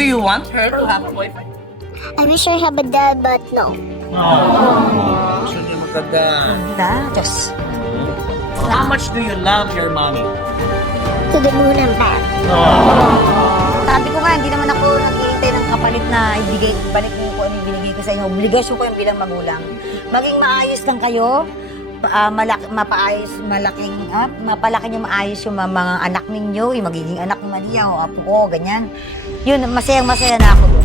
Do you want her to have a boyfriend? I wish I have a dad, but no. Gusto niyo maganda. Diyos. How much do you love your mommy? To the moon and back. Sabi ko nga, hindi naman ako naghihintay ng kapalit na ibigay, balik niyo po ang ibinigay ko sa inyo. Obligasyon ko yung bilang magulang. Maging maayos lang kayo. Mapalaki niyo maayos yung mga anak ninyo, yung magiging anak ni Maria o apo ko, ganyan. Yun, masayang-masaya na ako doon.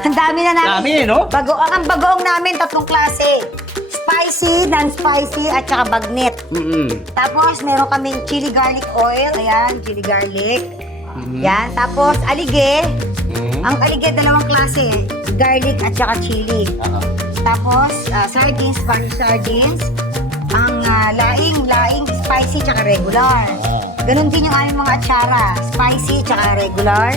Ang dami na namin. Dami, no? Ang bagoong namin, 3 klase. Spicy, non-spicy, at saka bagnet. Tapos, meron kaming chili garlic oil. Ayan, chili garlic. Yan. Tapos, alige. Ang alige, 2 klase. Garlic at saka chili. Tapos, sardines, Spanish sardines. Ang laing, spicy, tsaka regular. Ganon din yung aming mga atsara. Spicy, tsaka regular.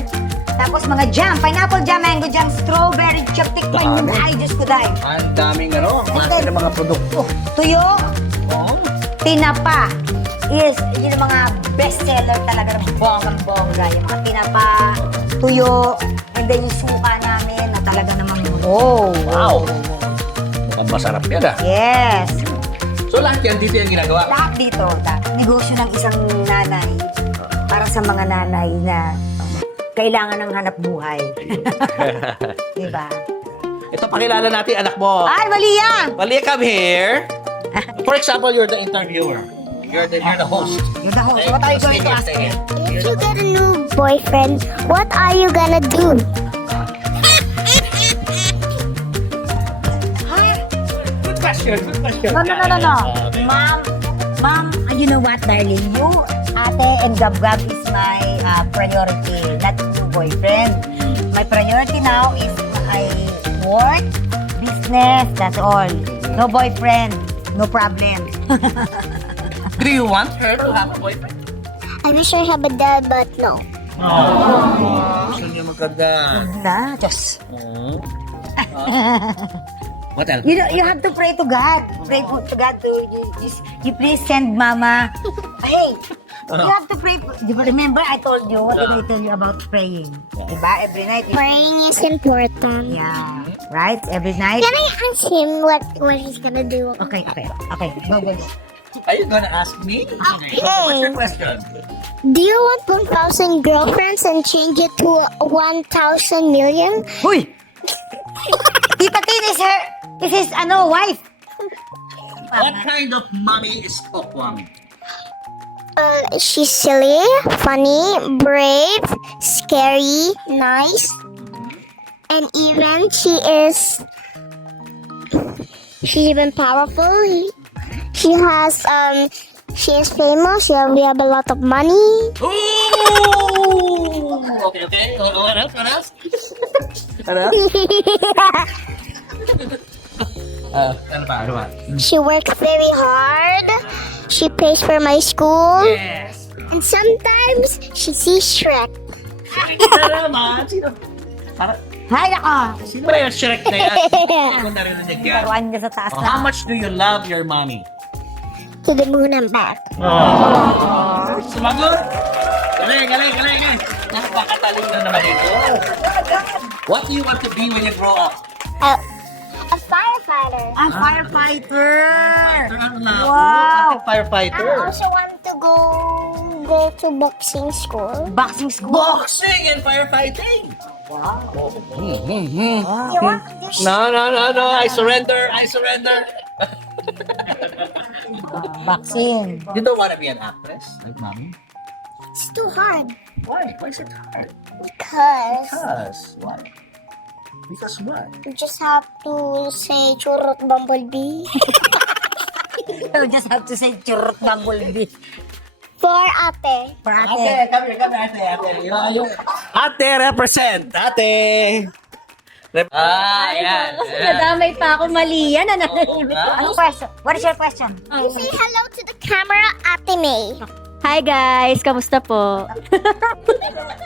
Tapos mga jam, pineapple jam, mango jam, strawberry chop, tikman mo. Ay, Diyos ko dahil. Ang daming klase ng mga produkto. Tuyo, tinapa. Yes, yun ang mga bestseller talaga ng bonggang-bongga. Yung mga tinapa, tuyo, and then yung suka namin na talaga namang Wow! Mukhang masarap yan Yes. So lahat yan dito yung ginagawa? Lahat dito. Negosyo ng isang nanay para sa mga nanay na kailangan ng hanap buhay. Diba? Ito, pakilala natin anak mo. Ay, Malia! Malia, come here. For example, you're the interviewer. You're the host. You're the host. What are you going to ask me? If you get a new boyfriend, what are you gonna do? Good question. No. Mom, you know what, darling? You, ate, and Gab-Gab is my priority, not your boyfriend. My priority now is my work, business, that's all. No boyfriend, no problem. Do you want her to have a boyfriend? I wish I have a dad, but no. Gusto niyo maganda. Diyos. What else? You have to pray to God. Pray to God to you please send Mama. Hey, you have to pray. Remember I told you what did I tell you about praying? Diba? Every night. Praying is important. Yeah. Right? Every night. Can I ask him what he's gonna do? Okay. Go. Are you gonna ask me? Okay. What's your question? Do you want 1,000 girlfriends and change it to 1,000 million? Huy! Tita Tin is her, wife. What kind of mommy is Pokwang? She's silly, funny, brave, scary, nice, and even she's even powerful. She is famous. We have a lot of money. Ooh! Okay. What else? Ano pa? She works very hard. She pays for my school. Yes! And sometimes she sees Shrek. Sino naman? Hay, nako. Sino ba yung Shrek na yan? Hindi ko narinig yan. Paruan niya sa taas How na. much do you love your mommy? To the moon and back. Sumagot! Galing! Napakatalino na naman ito. What do you want to be when you grow up? A firefighter. A firefighter. Ano na? Wow. I Firefighter. also want to go to boxing school. Boxing school. Boxing and firefighting. Wow. You want to do No. I surrender. Boxing. You don't want to be an actress like mommy? It's too hard. Why? Why is it hard? Because Why? Because what? you just have to say churot bumblebee. You just have to say churot bumblebee. For ate. For ate. Okay, come here, ate. Ate, represent. Ate. Yan. Nadamay pa ako, mali yan. Anong question? What is your question? You say hello to the camera, Ate May. Hi guys, kamusta po?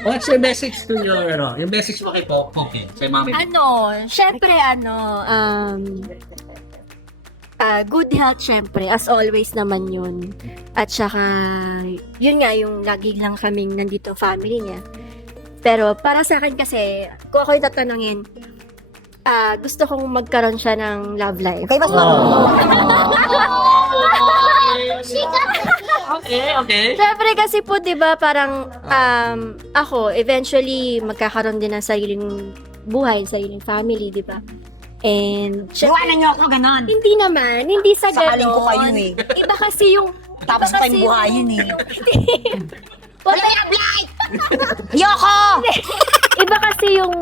What's your message to your, yung message mo kay Poke, kay mami? Syempre good health syempre, as always naman yun. At saka, yun nga, yung lagi lang kaming nandito family niya. Pero para sa akin kasi, kung ako yung tatanungin, gusto kong magkaroon siya ng love life. Okay, mas Okay. Syempre kasi po, di ba, parang ako, eventually, magkakaroon din ng sariling buhay, sariling family, di ba? And, Iwanan niyo ako, ganon. hindi naman, hindi sa Sakaling ko kayo ganon. eh. Iba kasi yung, Tapos iba pa kasi yung buhayin eh. Wala, Yoko! iba kasi yung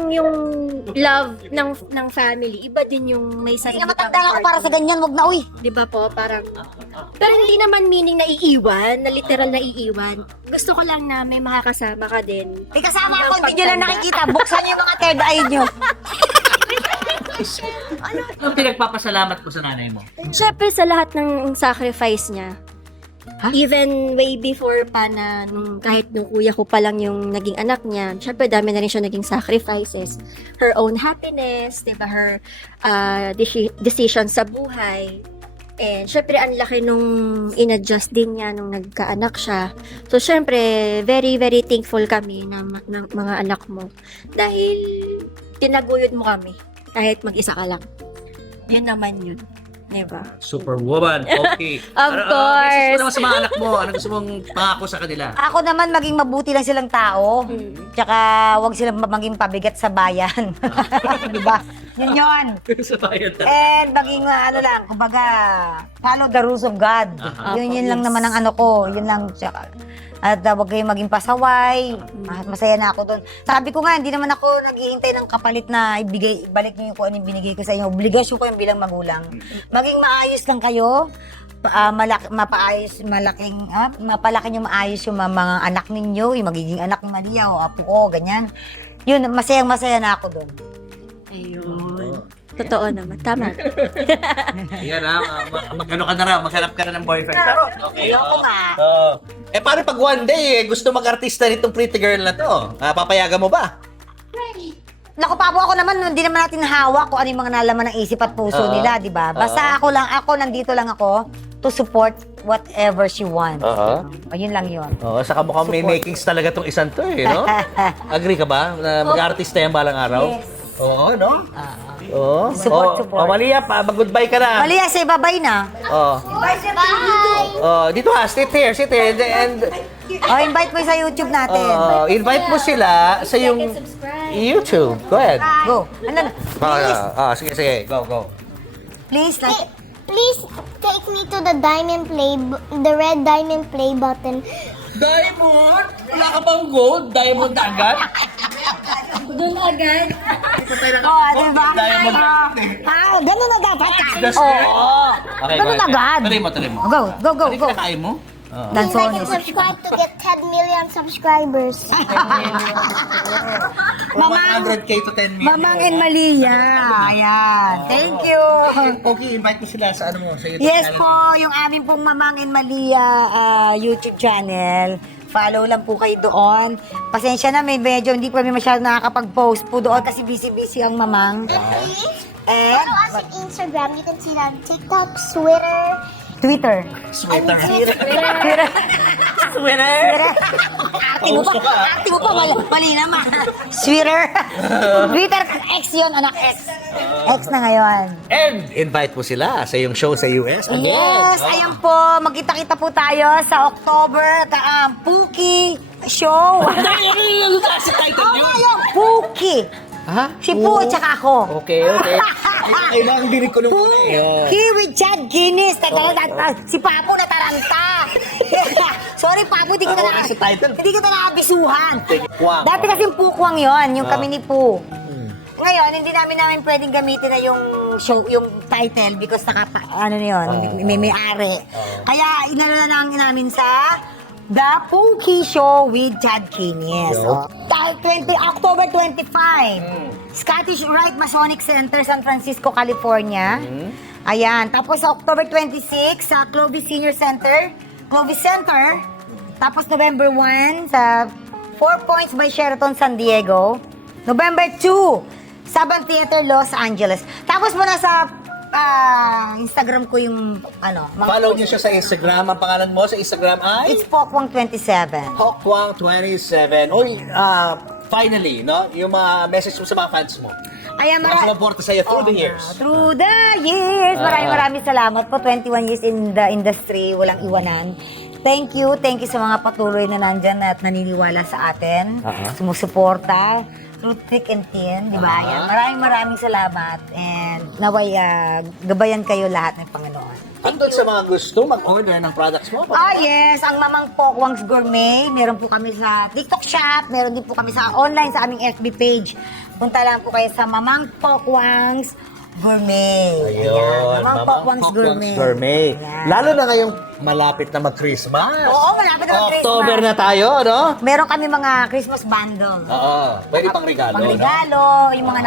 love ng family. Iba din yung may Hindi sarili na matanda ako para sa ganyan, wag na uy. Di ba po? Parang, pero hindi naman meaning na iiwan, na literal na iiwan. Gusto ko lang na may makakasama ka din. May kasama ako, hindi nyo lang nakikita. Buksan niyo yung mga third eye niyo. Anong pinagpapasalamat ko sa nanay mo? Siyempre sa lahat ng sacrifice niya. Even way before pa na kahit nung kuya ko pa lang yung naging anak niya, syempre dami na rin siya naging sacrifices. Her own happiness, di ba? Her decision sa buhay. And syempre ang laki nung in-adjust din niya nung nagkaanak siya. So syempre, very very thankful kami ng mga anak mo. Dahil tinaguyod mo kami kahit mag-isa ka lang. Yun naman yun. Diba? Superwoman. Okay. Of course. Ano gusto mo naman sa mga anak mo? Ano gusto mong pangako sa kanila? Ako naman, maging mabuti lang silang tao. Tsaka, wag silang maging pabigat sa bayan. Diba? Yun yun. Sa bayan tayo. And maging ano lang, kumbaga, follow the rules of God. Yun lang naman ang ano ko. Yun lang. Tsaka, at wag kayong maging pasaway. Masaya na ako doon. Sabi ko nga, hindi naman ako naghihintay ng kapalit na ibalik niyo yung kung ano yung binigay ko sa inyo. Obligasyon ko yung bilang magulang. Maging maayos lang kayo. Mapalaki nyo maayos yung mga anak ninyo, yung magiging anak ni Malia o apo ko, ganyan. Yun, masayang-masaya na ako doon. Ayun. Totoo naman. Tama. Yan mag-ano ka na raw, maghanap ka na ng boyfriend. Pero, okay. Ayoko nga. Paano pag one day, gusto mag-artista nitong pretty girl na to? Papayagan mo ba? Naku, Pabo, ako naman, hindi naman natin hawak kung ano yung mga nalaman ng isip at puso nila, di ba? Basta nandito lang ako to support whatever she wants. Ayun lang yun. Saka mukhang may makings talaga tong isang to eh, no? Agree ka ba na mag-artista yan balang araw? Yes. Oo, no? Oo. Support. Malia, mag-goodbye ka na. Malia, say bye-bye na. Dito ha, sit here. And Invite mo sa YouTube natin. invite mo sila sa yung YouTube. Go ahead. Go. Ano? Sige. Go. Please, like, Please take me to the red diamond play button. Diamond? Wala ka bang gold? Diamond agad? Doon agad. diba? Ganun na dapat. Okay, Ganun agad. Tuloy mo. Go. Ano kinakain mo? Please like and subscribe to get 10 million subscribers. 100K to 10 million. Mamang and Malia. Ayan. Thank you. Okay, invite mo sila sa ano mo, sa YouTube Yes channel. po, yung aming pong Mamang and Malia YouTube channel. Follow lang po kayo doon. Pasensya na, medyo hindi po kami masyado nakakapag-post po doon kasi busy-busy ang Mamang. And Follow us on Instagram. You can see that on TikTok, Twitter. Sweater. Ate mo pa, mali naman. Twitter. Twitter, X yun, anak X. X na ngayon. And invite mo sila sa yung show sa US. Yes, ayan po. Magkita-kita po tayo sa October, Puki Show. Puki. Ha? Si Pu at saka ako. Okay. Kailangan dinig ko nung Puki with Chad Guinness. Si Papo nataranta. Sorry, Papo, hindi kita Wala sa title. nakabisuhan. Pukwang. Dati kasi Pukwang yon, yung kami ni Pu. Ngayon, hindi namin pwedeng gamitin na yung show, yung title because ano na yun, may-ari. Kaya inano na lang namin sa The Punky Show with Chad Guinness. October 25. Scottish Rite Masonic Center, San Francisco, California. Ayan. Tapos sa October 26 sa Clovis Senior Center. Clovis Center. Tapos November 1 sa 4 Points by Sheraton, San Diego. November 2, Saban Theater, Los Angeles. Tapos muna sa Instagram ko yung, Follow niyo siya sa Instagram. Ang pangalan mo sa Instagram ay? It's Pokwang27. Hokwang27. Uy, finally, no? Yung mga message mo sa mga fans mo. Ayan, Mga sumuporta sa'yo through the years. Through the years. Maraming salamat po. 21 years in the industry. Walang iwanan. Thank you sa mga patuloy na nandyan at naniniwala sa atin. Sumusuporta. Through thick and thin, di ba? Yan. Maraming salamat. And naway, gabayan kayo lahat ng Panginoon. Andun sa mga gusto mag-order ng products mo. Yes, ang Mamang Pokwang's Gourmet. Meron po kami sa TikTok shop. Meron din po kami sa online sa aming FB page. Punta lang po kayo sa Mamang Pokwang's Gourmet. Ayun, Mamang Pokwang's Gourmet. Ayan. Lalo na ngayong malapit na mag-Christmas. Oo, malapit na mag-Christmas. October na tayo, no? Meron kami mga Christmas bundle. Oo. Pwede pang regalo, Pangregalo, yung mga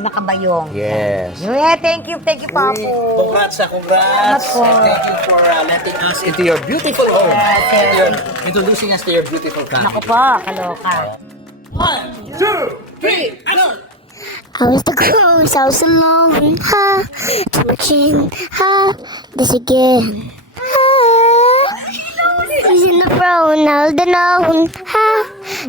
nakabayong. Yes. Yeah, thank you, Papo. Congrats. Salamat po. Thank you for letting us into your beautiful home. Introducing us to your beautiful family. Ako po, kaloka. 1, 2, 3, ano? I was the grown so alone, ha, too much in, ha, this again, ha, he's in the throne, holding on, ha,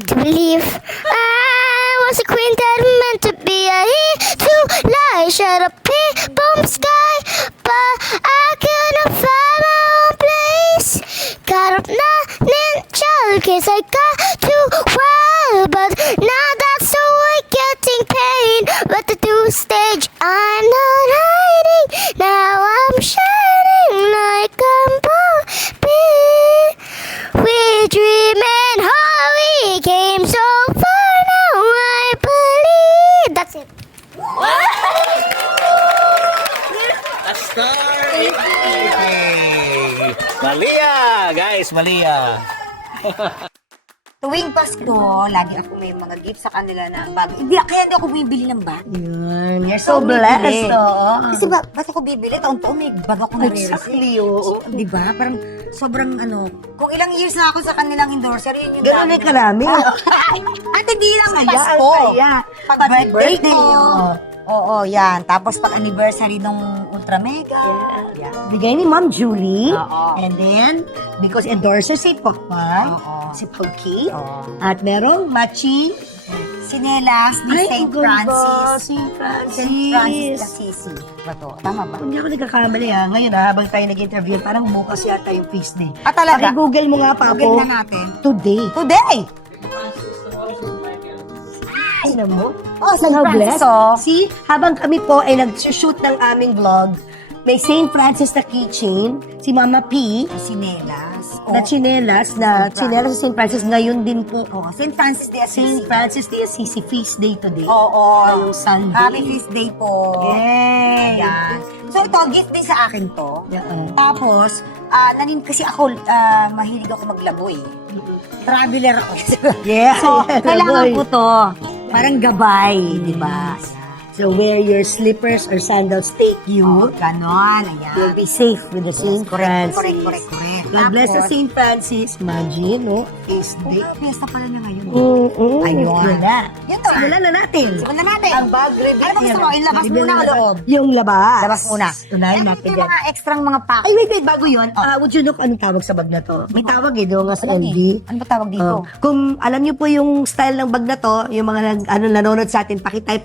to believe I was a queen that meant to be a he, to lie, shut up, boom sky, but I couldn't find my own place, got up, ninja, case I got too wild, but now that's so we're getting paid, but the two-stage, I'm not hiding, now I'm shining like I'm popping. We dream and how we came so far, now I believe. That's it. A star! Malia! Guys, Malia! Tuwing Pasko, lagi ako may mga gift sa kanila na bago. Kaya hindi ako bibili ng bag. Yun, you're so blessed, oo. Kasi ba't ako bibili? Taon-taon may bag ako Exactly, oo. Di ba? Parang sobrang kung ilang years na ako sa kanilang endorser, yun yung Ganun ay karami. At hindi lang Saya, Pasko. saya. Pag Pag birthday birthday, ko. oo. Oo, yan. Tapos pag anniversary nung Ultra Mega. Yan. Bigay ni Ma'am Julie. Oo. And then, because endorser si Pokman, Oo. si Pokey, Oo. at merong matching Sinelas ni St. Francis. St. Francis. St. Francis Assisi. Ba to? Tama ba? Kung hindi ako nagkakamali ngayon habang tayo nag-interview, parang bukas yata yung feast day. Talaga? Paki-google mo nga, Papo. Google na natin. Today. Today! Alam mo? Oh, St. How Francis, blessed. oh. See, habang kami po ay nag-shoot ng aming vlog, may St. Francis na keychain, si Mama P, Sinelas. na chinelas, sa St. Francis, ngayon din po. Oh, St. Francis de Assisi. St. Francis de Assisi feast day today. Oo. Yung Sunday. Happy feast day po. Yay! Ayan. So ito, gift din sa akin to. Yeah. Tapos, kasi ako, mahilig ako maglabo eh. Traveler ako. Yeah. So, kailangan Boy. ko to. Parang gabay, di ba? So wear your slippers or sandals. Take you. Ganon, ayan. You'll be safe with the St. Francis. Correct. God bless the Tapos, St. Francis. Imagine, no? Feast day. Fiesta pala niya ngayon. Ayun. Ayun. na. Yun to. Simulan na natin. Simulan na natin. Ang bag reveal. Ano ba gusto mo? Ilabas Reveal muna o na- loob? Yung labas. Labas muna. Unahin Ano natin yung yan. mga extrang mga pack? Ay, wait, bago yun. Would you look anong tawag sa bag na to? May tawag doon nga sa MD. Ano ba tawag dito? Kung alam niyo po yung style ng bag na to, yung mga nanonood sa atin, pakitype